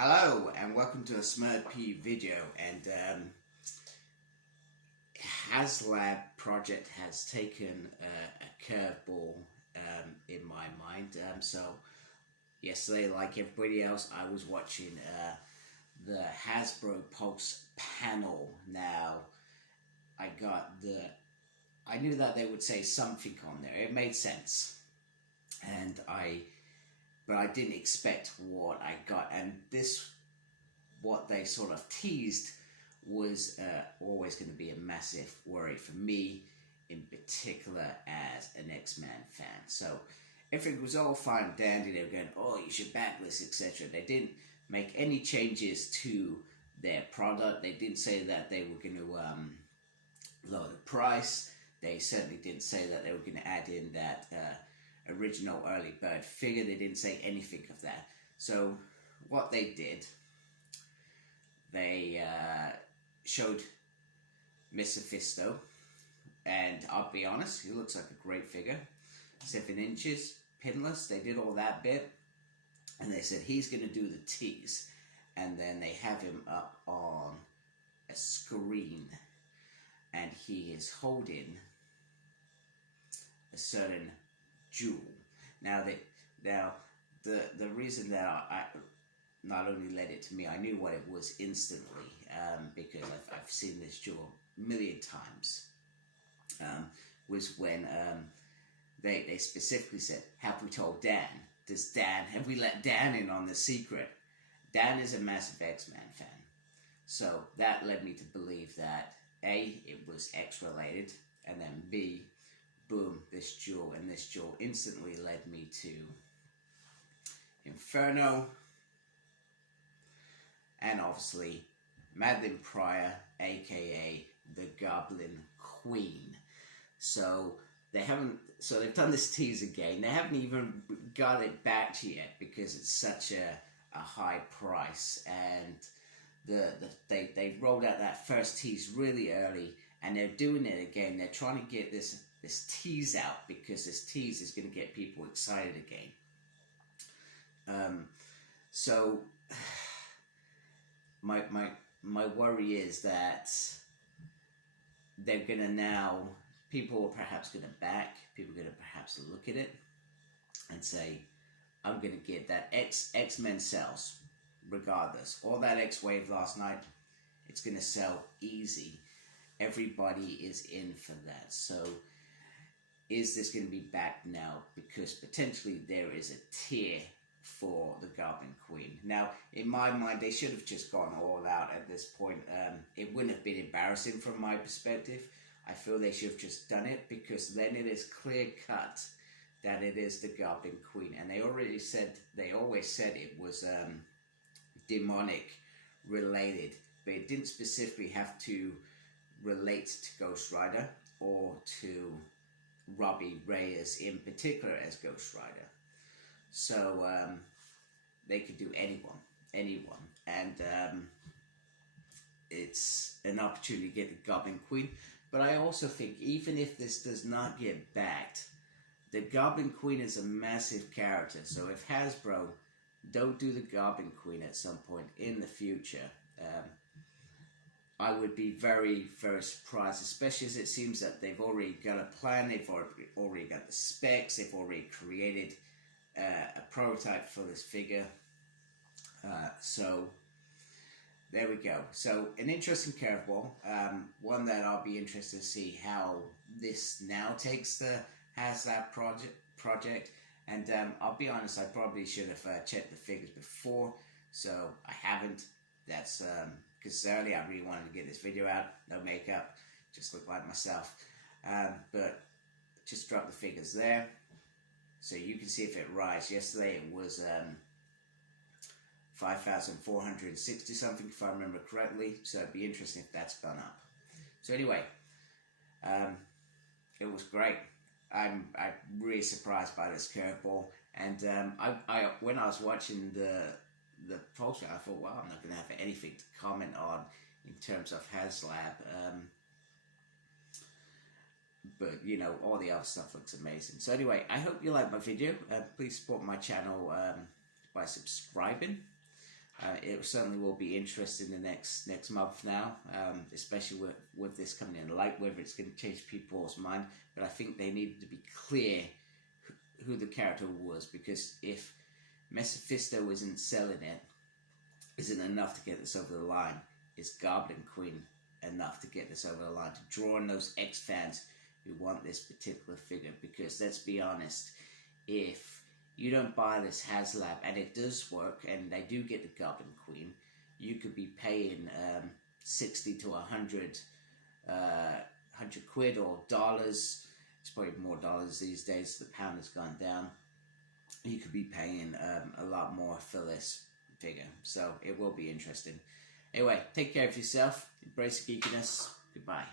Hello and welcome to a Smurd video, and Haslab project has taken a curveball in my mind. So yesterday, like everybody else, I was watching the Hasbro Pulse panel. Now I knew that they would say something on there. It made sense, but I didn't expect what I got, and what they sort of teased was always going to be a massive worry for me, in particular as an X-Men fan. So everything was all fine and dandy. They were going, oh, you should back this, etc. They didn't make any changes to their product. They didn't say that they were going to lower the price. They certainly didn't say that they were going to add in that original early bird figure. They didn't say anything of that. So what they did, they showed Mr. Fisto, and I'll be honest, he looks like a great figure. 7 inches, pinless. They did all that bit, and they said he's going to do the tease, and then they have him up on a screen, and he is holding a certain jewel. Now the reason that I not only led it to me, I knew what it was instantly, because I've seen this jewel a million times, was when they specifically said, have we told Dan? Have we let Dan in on the secret? Dan is a massive X-Men fan. So that led me to believe that A, it was X related, and then B, boom, this jewel, and this jewel instantly led me to Inferno, and obviously Madeline Pryor, aka the Goblin Queen. So they've done this tease again. They haven't even got it back yet because it's such a high price, and they rolled out that first tease really early, and they're doing it again. They're trying to get this tease out because this tease is going to get people excited again. So my worry is that they're going to now, people are perhaps going to perhaps look at it and say, I'm going to get that X-Men sells regardless. All that X-Wave last night, it's going to sell easy. Everybody is in for that. So is this going to be back now? Because potentially there is a tier for the Goblin Queen. Now, in my mind, they should have just gone all out at this point. It wouldn't have been embarrassing from my perspective. I feel they should have just done it, because then it is clear cut that it is the Goblin Queen. And they always said it was demonic related, but it didn't specifically have to relate to Ghost Rider or to Robbie Reyes in particular as Ghost Rider. So they could do anyone, and it's an opportunity to get the Goblin Queen. But I also think even if this does not get backed, the Goblin Queen is a massive character. So if Hasbro don't do the Goblin Queen at some point in the future, I would be very, very surprised, especially as it seems that they've already got a plan, they've already got the specs, they've already created a prototype for this figure. So there we go. So an interesting curveball, one that I'll be interested to see how this now takes the Haslab project. And I'll be honest, I probably should have checked the figures before, so I haven't. That's because earlier I really wanted to get this video out, no makeup, just look like myself. But just drop the figures there, so you can see if it rises. Yesterday it was 5,460 something, if I remember correctly, so it'd be interesting if that's gone up. So anyway, it was great. I'm really surprised by this curveball, and I when I was watching the poster, I thought, wow, I'm not going to have anything to comment on in terms of Haslab, but you know, all the other stuff looks amazing. So anyway, I hope you like my video. Please support my channel by subscribing. It certainly will be interesting the next month now, especially with this coming in light, whether it's going to change people's mind. But I think they needed to be clear who the character was, because if Mephisto isn't selling it, isn't enough to get this over the line, is Goblin Queen enough to get this over the line, to draw in those X fans who want this particular figure? Because let's be honest, if you don't buy this Haslab, and it does work, and they do get the Goblin Queen, you could be paying 60 to 100 quid or dollars. It's probably more dollars these days. The pound has gone down. You could be paying a lot more for this figure. So it will be interesting. Anyway, take care of yourself. Embrace geekiness. Goodbye.